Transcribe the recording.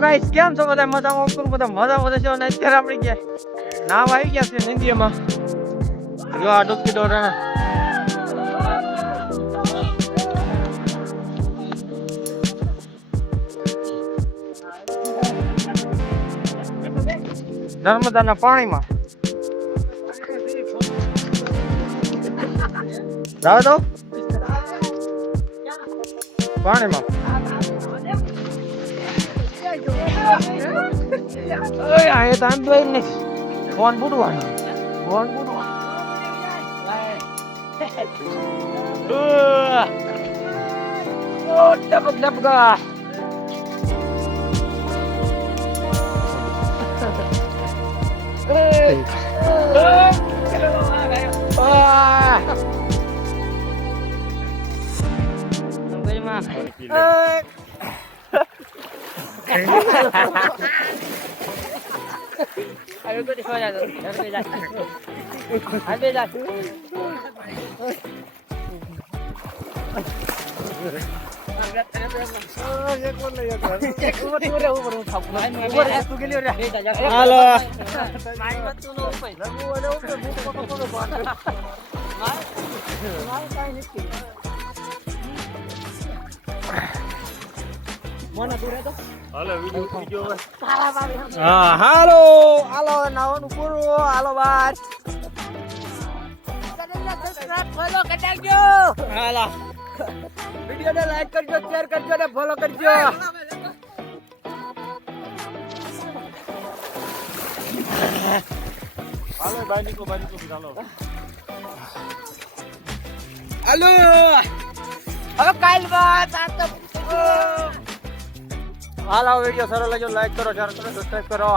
Guys કેમ છો બધા મજામાં ઉપર બધા મજામાં છો અને અત્યારે આપણે ગયા નાવ આવી ગયા છે નદીમાં જો આ ડૂબકી દોરાના નર્મદાના પાણીમાં રાવ દો પાણીમાં ઓય આ તો આમ દોઈ ને ફોન બુડવાનો ઓ ટપક ટપકા ayo gue disoalnya tuh, beda. Beda. Halo. Mana turun tuh? Halo, video. Ah, halo naon buru, halo Bang. Follow કરજો. હાલા. વિડિયોને લાઈક કરજો, શેર કરજો અને ફોલો કરજો. હાલો બાની કો હાલો. હાલો. હવે કાલ બાદ આ તો હાલો વિડિયો સારો લાગ્યો લાઈક કરો શેર કરો સબસ્ક્રાઇબ કરો